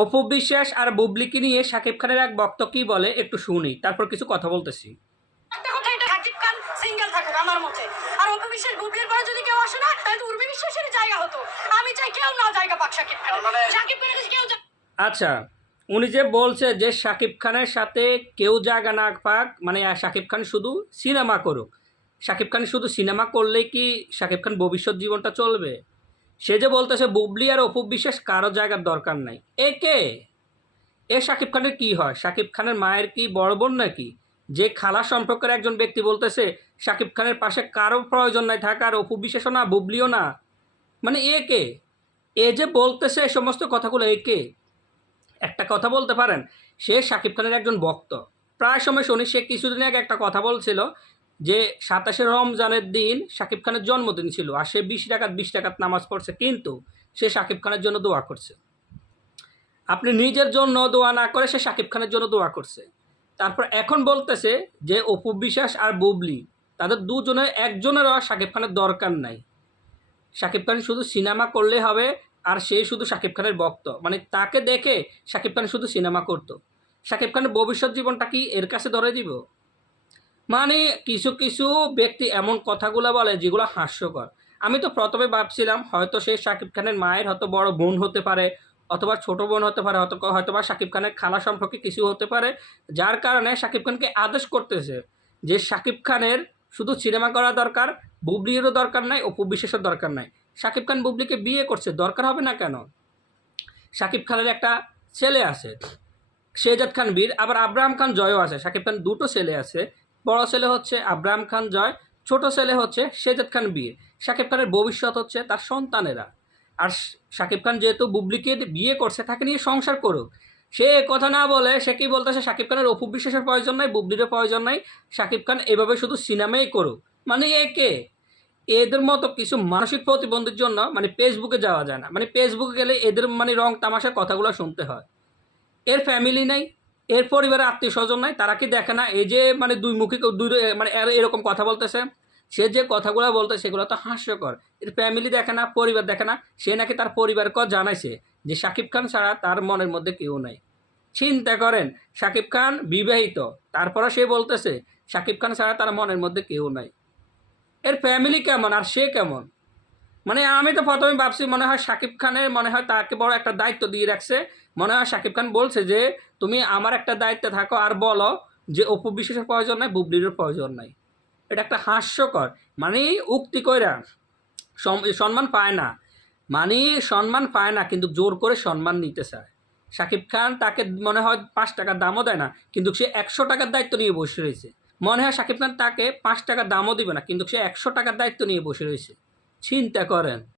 অপু বিশ্বাস আর বুবলিকে নিয়ে শাকিব খানের এক বক্তব্য কি বলে একটু শুনি, তারপর কিছু কথা বলতেছি। একটা কথা, এটা শাকিব খান সিঙ্গেল থাকুক আমার মতে। আর অপু বিশ্বাস বুবলির পরে যদি কেউ আসে না, তাহলে তো উর্মি বিশ্বাসের জায়গা হতো। আমি চাই কেউ না জায়গা পাক শাকিব খান, শাকিব খানের কাছে কেউ আচ্ছা, উনি যে বলছে যে শাকিব খানের সাথে কেউ জায়গা না পাক, মানে শাকিব খান শুধু সিনেমা করুক, শাকিব খান শুধু সিনেমা করলেই কি শাকিব খান ভবিষ্যৎ জীবনটা চলবে? সে যে বলতেছে বুবলি আর অপু বিশ্বাস কারো জায়গার দরকার নাই। একে এ শাকিব খানের কি হয়? শাকিব খানের মায়ের কি বড় বোন নাকি? যে খালা সম্পর্কের একজন ব্যক্তি বলতেছে শাকিব খানের পাশে কারো প্রয়োজন নাই থাকার, অপু বিশ্বাসও না বুবলিও না। মানে একে এ যে বলতেছে এই সমস্ত কথাগুলো, একে একটা কথা বলতে পারেন, সে শাকিব খানের একজন ভক্ত। প্রায় সময় শুনি, সে কিছুদিন আগে একটা কথা বলছিল যে 27শে রমজানের দিন শাকিব খানের জন্মদিন ছিল আর সে 20 রাকাত নামাজ পড়ছে, কিন্তু সে শাকিব খানের জন্য দোয়া করছে। আপনি নিজের জন্য দোয়া না করে সে শাকিব খানের জন্য দোয়া করছে। তারপর এখন বলতেছে যে অপু বিশ্বাস আর বুবলি, তাদের দুজনের একজনেরও শাকিব খানের দরকার নাই। শাকিব খান শুধু সিনেমা করলে হবে, আর সে শুধু শাকিব খানের ভক্ত, মানে তাকে দেখে শাকিব খান শুধু সিনেমা করতো। শাকিব খানের ভবিষ্যৎ জীবনটা কি এর কাছে ধরে দিব? মানে কিছু কিছু ব্যক্তি এমন কথাগুলো বলে যেগুলো হাস্যকর। আমি তো প্রথমে ভাবছিলাম হয়তো সে শাকিব খানের মায়ের হয়তো বড় বোন হতে পারে, অথবা ছোট বোন হতে পারে, হয়তোবা শাকিব খানের খালা সম্পর্কে কিছু হতে পারে, যার কারণে শাকিব খানকে আদেশ করতেছে যে শাকিব খানের শুধু সিনেমা করা দরকার, বুবলিরও দরকার নাই, অপু বিশ্বাসের দরকার নাই। শাকিব খান বুবলিকে বিয়ে করছে, দরকার হবে না কেন? শাকিব খানের একটা ছেলে আছে শেহজাদ খান বীর, আবার আব্রাহাম খান জয়ও আছে। শাকিব খান দুটো ছেলে আছে, বড় ছেলে হচ্ছে আব্রাহাম খান জয়, ছোট ছেলে হচ্ছে শেহজাদ খান বীর। শাকিব খানের ভবিষ্যৎ হচ্ছে তার সন্তানেরা। আর শাকিব খান যেহেতু বুবলিকে বিয়ে করছে, তাকে নিয়ে সংসার করুক। সে কথা না বলে সে কি বলতেছে শাকিব খানের অপু বিশ্বাসের প্রয়োজন নাই, বুবলিরও প্রয়োজন নাই, শাকিব খান এভাবে শুধু সিনেমাই করুক। মানে একে এদের মতো কিছু মানসিক প্রতিবন্ধীর জন্য মানে ফেসবুকে যাওয়া যায় না, মানে ফেসবুকে গেলে এদের মানে রং তামাশার কথাগুলো শুনতে হয়। এর ফ্যামিলি নাই, এর পরিবারের আত্মীয় স্বজন নাই, তারা কি দেখে না এই যে মানে দুই মুখী দুই মানে এরকম কথা বলতেছে? সে যে কথাগুলো বলতেছে সেগুলো তো হাস্যকর। এর ফ্যামিলি দেখে না, পরিবার দেখে না। সে নাকি তার পরিবারকে জানাইছে যে শাকিব খান ছাড়া তার মনের মধ্যে কেউ নাই। চিন্তা করেন, শাকিব খান বিবাহিত, তারপরে সে বলতেছে শাকিব খান ছাড়া তার মনের মধ্যে কেউ নাই। এর ফ্যামিলি কেমন আর সে কেমন? মানে আমি তো প্রথমে ভাবছি মনে হয় শাকিব খানের মনে হয় তাকে বড় একটা দায়িত্ব দিয়ে রাখছে। মনে হয় শাকিব খান বলছে যে তুমি আমার একটা দায়িত্বে থাকো আর বলো যে অপু বিশ্বাসের প্রয়োজন নাই, বুবলিরও প্রয়োজন নাই। এটা একটা হাস্যকর, মানে উক্তি কইরা সম্মান পায় না, মানে সম্মান পায় না কিন্তু জোর করে সম্মান নিতে চায়। শাকিব খান তাকে মনে হয় 5 টাকার দামও দেয় না, কিন্তু সে 100 টাকার দায়িত্ব নিয়ে বসে রয়েছে। মনে হয় শাকিব খান তাকে 5 টাকার দামও দিবে না, কিন্তু সে 100 টাকার দায়িত্ব নিয়ে বসে রয়েছে। চিন্তা করেন।